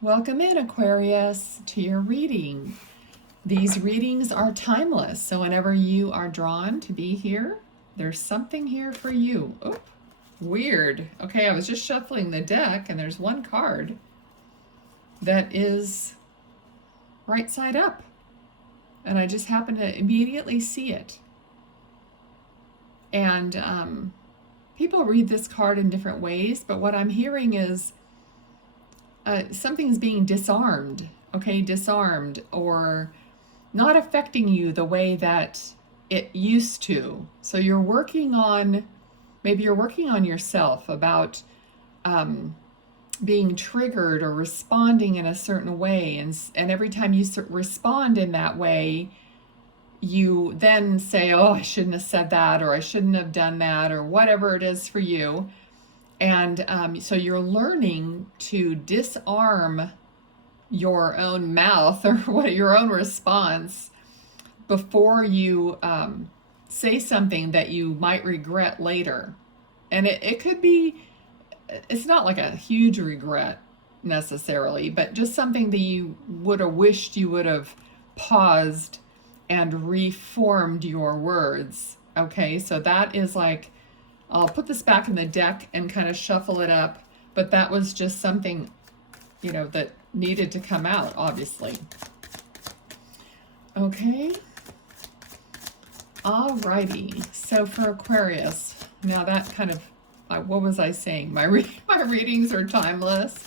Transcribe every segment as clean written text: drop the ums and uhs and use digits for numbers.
Welcome in, Aquarius, to your reading. These readings are timeless, so whenever you are drawn to be here, there's something here for you. Oh, weird. Okay, I was just shuffling the deck, and there's one card that is right side up, and I just happen to immediately see it. And people read this card in different ways, but what I'm hearing is something's being disarmed, okay, disarmed, or not affecting you the way that it used to. So you're working on, maybe you're working on yourself about being triggered or responding in a certain way. And every time you respond in that way, you then say, oh, I shouldn't have said that, or I shouldn't have done that, or whatever it is for you. And so you're learning to disarm your own mouth or what your own response before you say something that you might regret later. And it could be, it's not like a huge regret necessarily, but just something that you would have wished you would have paused and reformed your words. Okay, so that is like, I'll put this back in the deck and kind of shuffle it up, but that was just something, that needed to come out, obviously. Okay. Alrighty. So for Aquarius, now that kind of, what was I saying? My readings are timeless.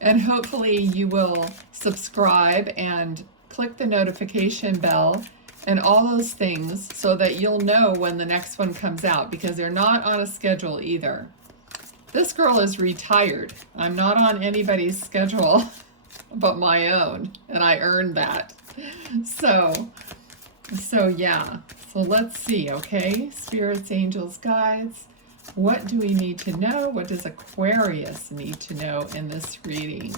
And hopefully you will subscribe and click the notification bell and all those things so that you'll know when the next one comes out, because they're not on a schedule either. This girl is retired. I'm not on anybody's schedule but my own, and I earned that. So yeah. So let's see, okay? Spirits, angels, guides. What do we need to know? What does Aquarius need to know in this reading?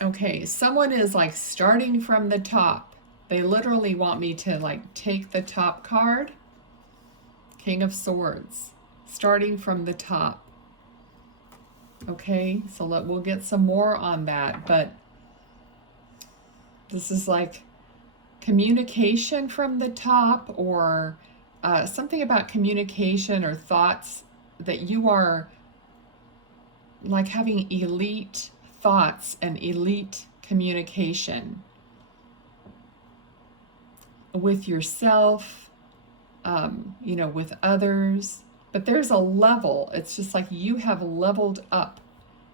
Okay, someone is like starting from the top. They literally want me to like take the top card. King of Swords, starting from the top. Okay, so we'll get some more on that, but this is like communication from the top, or something about communication or thoughts that you are like having elite thoughts and elite communication with yourself, with others. But there's a level. It's just like you have leveled up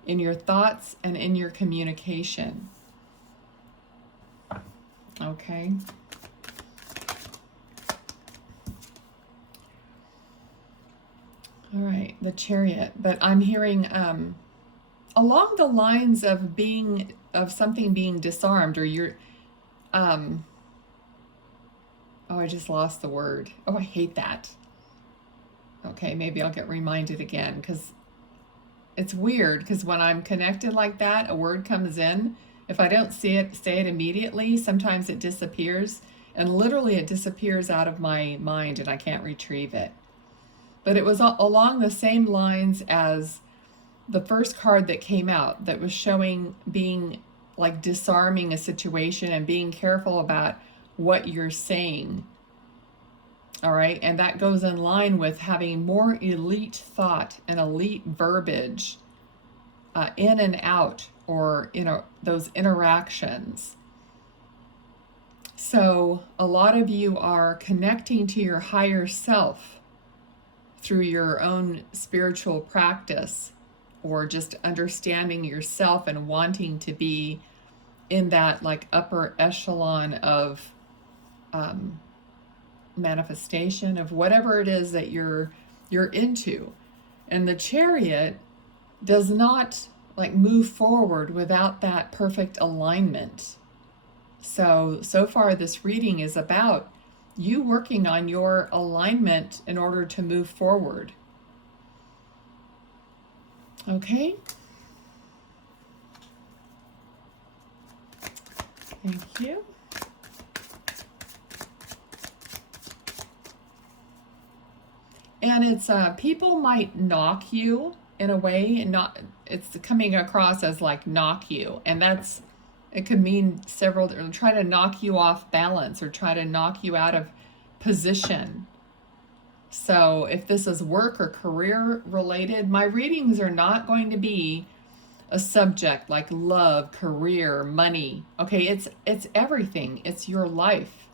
in your thoughts and in your communication. Okay. All right, the Chariot. But I'm hearing along the lines of something being disarmed, or you're oh, I just lost the word. Oh, I hate that. Okay, maybe I'll get reminded again, because it's weird, because when I'm connected like that, a word comes in. If I don't say it immediately, sometimes it disappears, and literally it disappears out of my mind and I can't retrieve it. But it was along the same lines as the first card that came out, that was showing being like disarming a situation and being careful about what you're saying. All right, and that goes in line with having more elite thought and elite verbiage in and out, or those interactions. So a lot of you are connecting to your higher self through your own spiritual practice, or just understanding yourself and wanting to be in that like upper echelon of manifestation of whatever it is that you're into. And the Chariot does not like move forward without that perfect alignment. So far this reading is about you working on your alignment in order to move forward. Okay? Thank you. And it's people might knock you in a way, and not, it's coming across as like knock you, and it could mean several, or try to knock you off balance or try to knock you out of position. So if this is work or career related, my readings are not going to be a subject like love, career, money. Okay, it's everything. It's your life.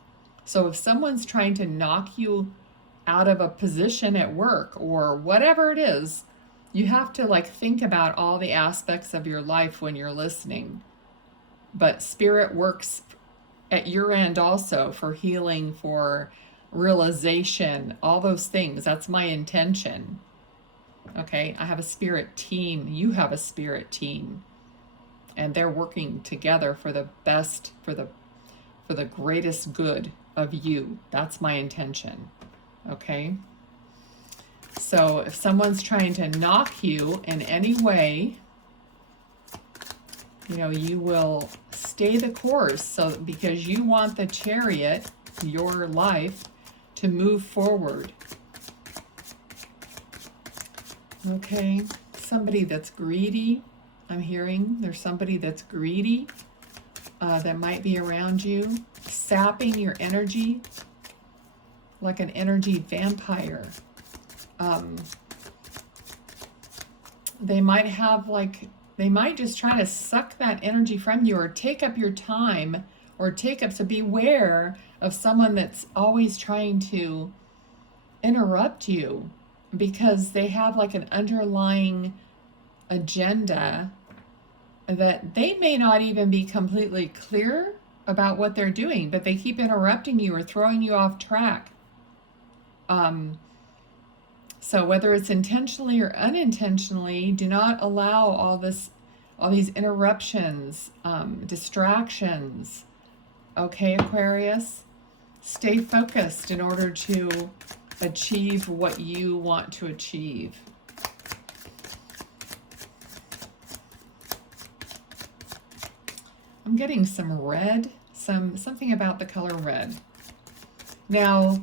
So if someone's trying to knock you out of a position at work or whatever it is, you have to like think about all the aspects of your life when you're listening. But spirit works at your end also for healing, for realization, all those things. That's my intention. Okay, I have a spirit team. You have a spirit team, and they're working together for the best, for the greatest good of you. That's my intention. Okay. So if someone's trying to knock you in any way, you know, you will stay the course. So because you want the Chariot, your life, to move forward. Okay, somebody that's greedy, I'm hearing there's somebody that's greedy that might be around you, sapping your energy like an energy vampire. They might have they might just try to suck that energy from you or take up your time or so beware of someone that's always trying to interrupt you, because they have like an underlying agenda that they may not even be completely clear about what they're doing, but they keep interrupting you or throwing you off track. So whether it's intentionally or unintentionally, do not allow all these interruptions, distractions. Okay, Aquarius, stay focused in order to achieve what you want to achieve. I'm getting some red, something about the color red. Now,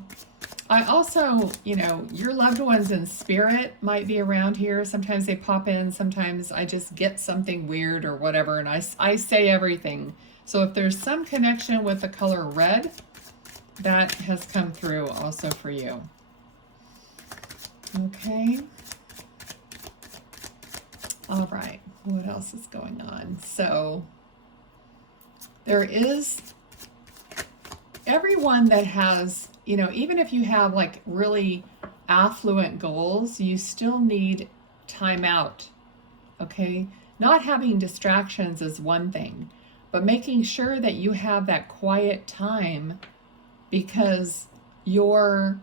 I also, you know, your loved ones in spirit might be around here. Sometimes they pop in, sometimes I just get something weird or whatever, and I say everything. So if there's some connection with the color red, that has come through also for you. Okay. All right. What else is going on? So there is everyone that has, you know, even if you have like really affluent goals, you still need time out. Okay. Not having distractions is one thing, but making sure that you have that quiet time, because your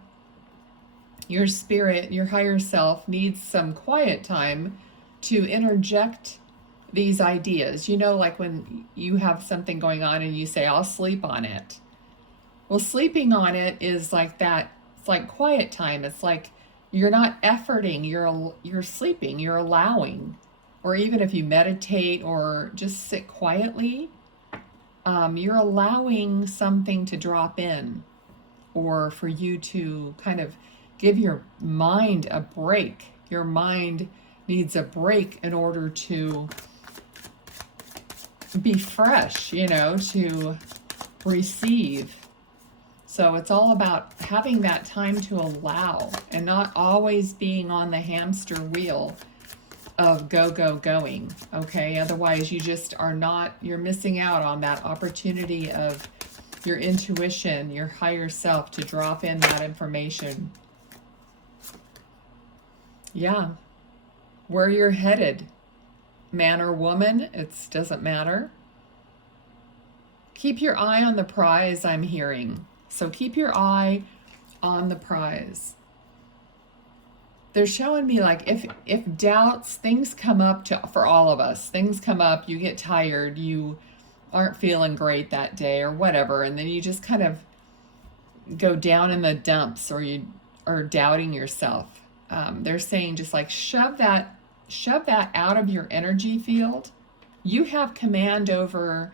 spirit, your higher self, needs some quiet time to interject these ideas. You know, like when you have something going on and you say, I'll sleep on it. Well, sleeping on it is like that. It's like quiet time. It's like you're not efforting, you're sleeping, you're allowing. Or even if you meditate or just sit quietly, you're allowing something to drop in, or for you to kind of give your mind a break. Your mind needs a break in order to be fresh, you know, to receive. So it's all about having that time to allow and not always being on the hamster wheel of going, okay? Otherwise you just are not, you're missing out on that opportunity of your intuition, your higher self, to drop in that information. Yeah, where you're headed, man or woman, it doesn't matter. Keep your eye on the prize, I'm hearing. So keep your eye on the prize. They're showing me like if doubts, things come up for all of us. Things come up, you get tired, you aren't feeling great that day or whatever, and then you just kind of go down in the dumps, or you are doubting yourself. They're saying just like shove that out of your energy field. You have command over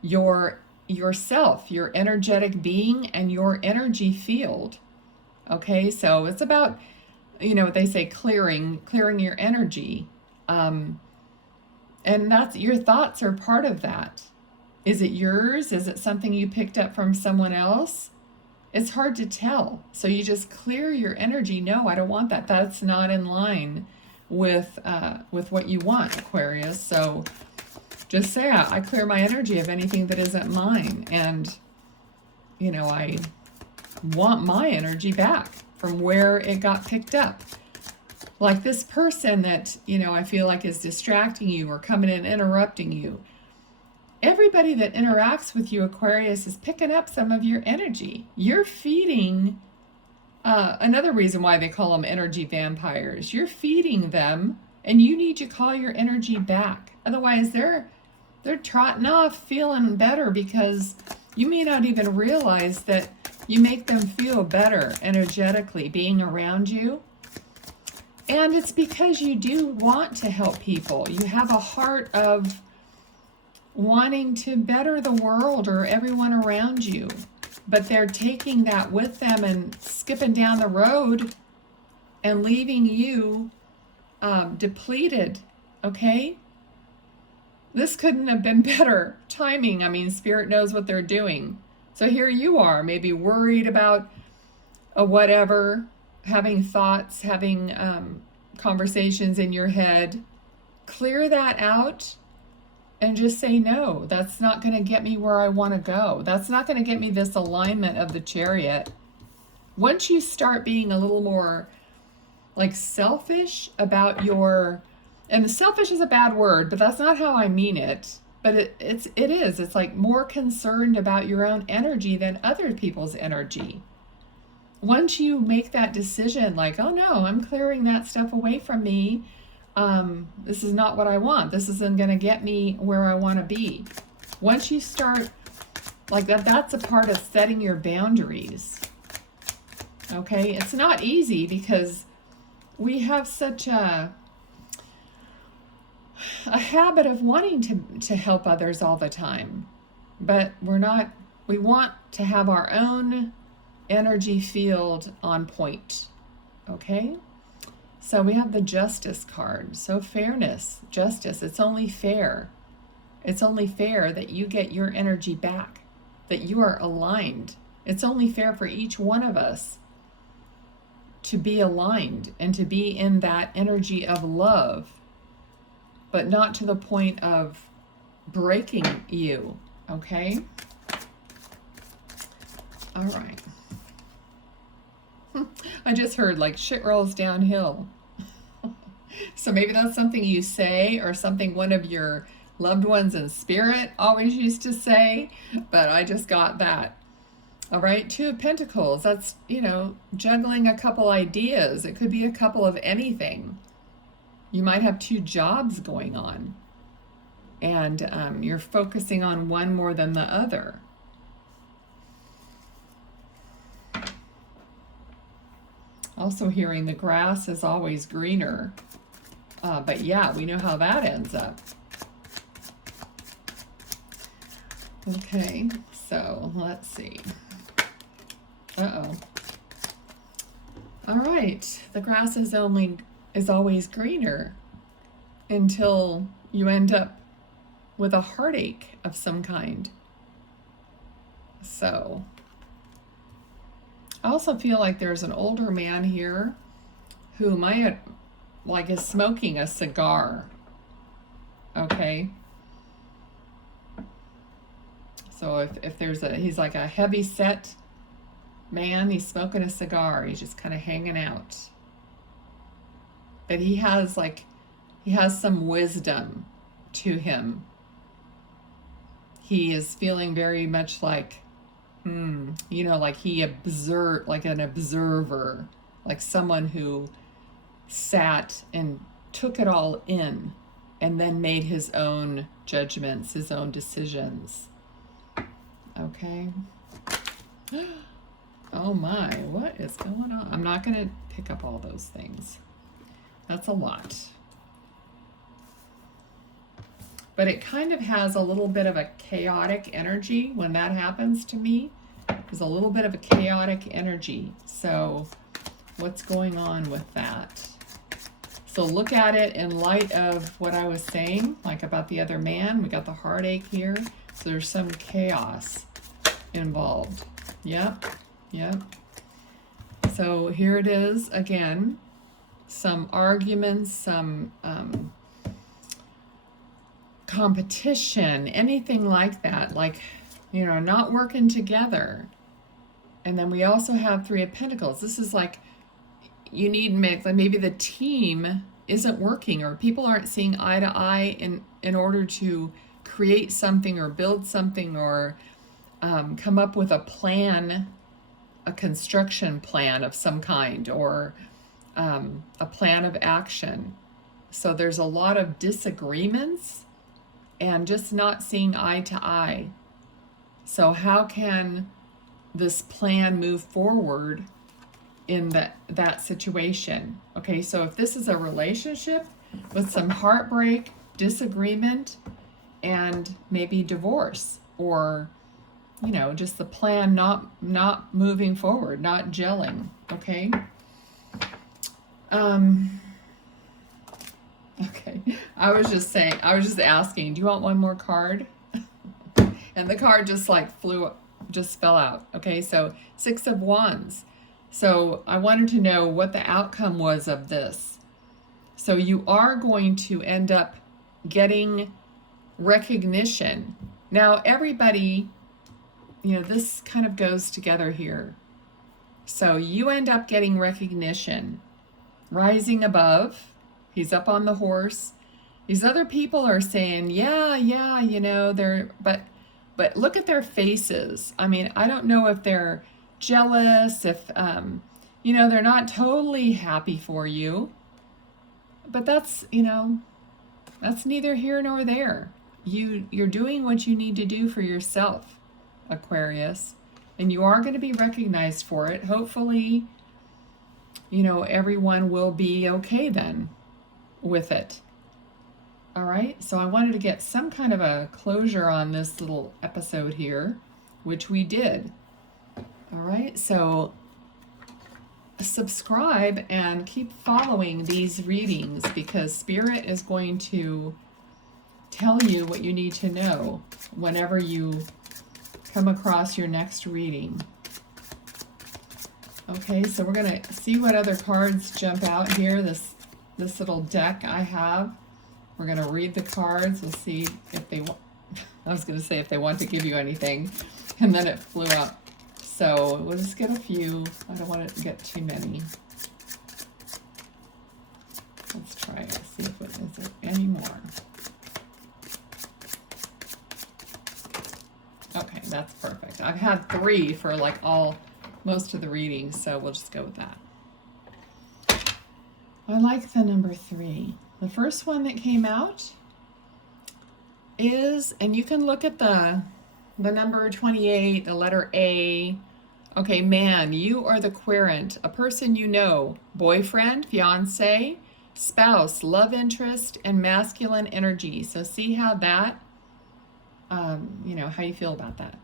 yourself, your energetic being, and your energy field. Okay, so it's about you know what they say, clearing your energy. And that's, your thoughts are part of that. Is it yours? Is it something you picked up from someone else? It's hard to tell. So you just clear your energy. No, I don't want that. That's not in line with what you want, Aquarius. So just say, I clear my energy of anything that isn't mine. And, you know, I want my energy back from where it got picked up. Like this person that, you know, I feel like is distracting you or coming in and interrupting you. Everybody that interacts with you, Aquarius, is picking up some of your energy. You're feeding, another reason why they call them energy vampires. You're feeding them, and you need to call your energy back. Otherwise, they're trotting off feeling better, because you may not even realize that you make them feel better energetically being around you. And it's because you do want to help people. You have a heart of wanting to better the world or everyone around you. But they're taking that with them and skipping down the road and leaving you depleted, okay? This couldn't have been better timing. I mean, Spirit knows what they're doing. So here you are, maybe worried about a whatever, having thoughts, having conversations in your head. Clear that out and just say, no, that's not going to get me where I want to go. That's not going to get me this alignment of the Chariot. Once you start being a little more like selfish about your, and selfish is a bad word, but that's not how I mean it. But it is. It's like more concerned about your own energy than other people's energy. Once you make that decision, like, oh no, I'm clearing that stuff away from me. This is not what I want. This isn't going to get me where I want to be. Once you start like that, that's a part of setting your boundaries. Okay? It's not easy because we have such a habit of wanting to help others all the time. But we want to have our own energy field on point. Okay? So we have the Justice card. So fairness, justice, it's only fair. It's only fair that you get your energy back, that you are aligned. It's only fair for each one of us to be aligned and to be in that energy of love, but not to the point of breaking you, okay? All right. I just heard like shit rolls downhill. So maybe that's something you say or something one of your loved ones in spirit always used to say, but I just got that. All right, Two of Pentacles, that's, you know, juggling a couple ideas. It could be a couple of anything. You might have two jobs going on, and you're focusing on one more than the other. Also hearing the grass is always greener. But yeah, we know how that ends up. Okay, so let's see. Uh-oh. All right, the grass is always greener until you end up with a heartache of some kind. So I also feel like there's an older man here who might like is smoking a cigar. Okay. So if there's he's like a heavy set man, he's smoking a cigar, he's just kind of hanging out. But he has some wisdom to him. He is feeling very much like, you know, like like an observer, like someone who sat and took it all in and then made his own judgments, his own decisions. Okay. Oh my, what is going on? I'm not going to pick up all those things. That's a lot. But it kind of has a little bit of a chaotic energy when that happens to me. There's a little bit of a chaotic energy. So What's going on with that? So look at it in light of what I was saying, like about the other man. We got the heartache here. So there's some chaos involved. Yep, yep. So here it is again. Some arguments, some competition, anything like that. Like, you know, not working together. And then we also have Three of Pentacles. This is like, you need like maybe the team isn't working, or people aren't seeing eye to eye in order to create something or build something, or come up with a plan, a construction plan of some kind, or a plan of action. So there's a lot of disagreements and just not seeing eye to eye. So how can this plan move forward in that situation? Okay, so if this is a relationship with some heartbreak, disagreement, and maybe divorce, or you know, just the plan not moving forward, not gelling. Okay. Okay, I was just asking, do you want one more card? And the card just like just fell out. Okay, so Six of Wands. So I wanted to know what the outcome was of this. So you are going to end up getting recognition. Now everybody, you know, this kind of goes together here. So you end up getting recognition, rising above. He's up on the horse. These other people are saying, yeah, you know, but look at their faces. I mean, I don't know if they're jealous, if, you know, they're not totally happy for you, but that's, you know, that's neither here nor there. You're doing what you need to do for yourself, Aquarius, and you are going to be recognized for it. Hopefully, you know, everyone will be okay then with it. All right, so I wanted to get some kind of a closure on this little episode here, which we did. All right, so subscribe and keep following these readings, because Spirit is going to tell you what you need to know whenever you come across your next reading. Okay, so we're going to see what other cards jump out here. This little deck I have. We're going to read the cards. We'll see if they want, I was going to say if they want to give you anything, and then it flew up. So we'll just get a few. I don't want to get too many. Let's try it. See if it is there any more. Okay, that's perfect. I've had 3 for like most of the readings, so we'll just go with that. I like the number 3. The first one that came out is, and you can look at the number 28, the letter A. Okay, man, you are the querent, a person you know, boyfriend, fiance, spouse, love interest, and masculine energy. So see how that, you know, how you feel about that.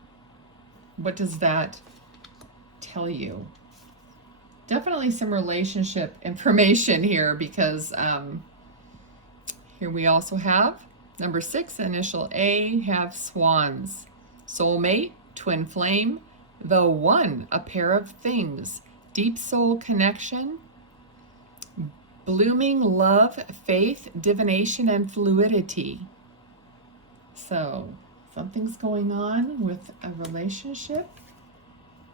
What does that tell you? Definitely some relationship information here, because here we also have number 6, initial A, have swans, soulmate, twin flame, the one, a pair of things, deep soul connection, blooming love, faith, divination, and fluidity. So something's going on with a relationship.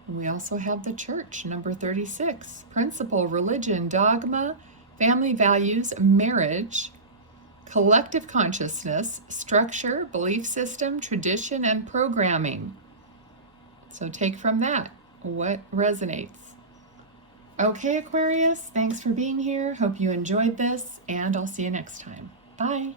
We also have the church, number 36, principle, religion, dogma, family values, marriage, collective consciousness, structure, belief system, tradition, and programming. So take from that what resonates. Okay, Aquarius, thanks for being here. Hope you enjoyed this, and I'll see you next time. Bye.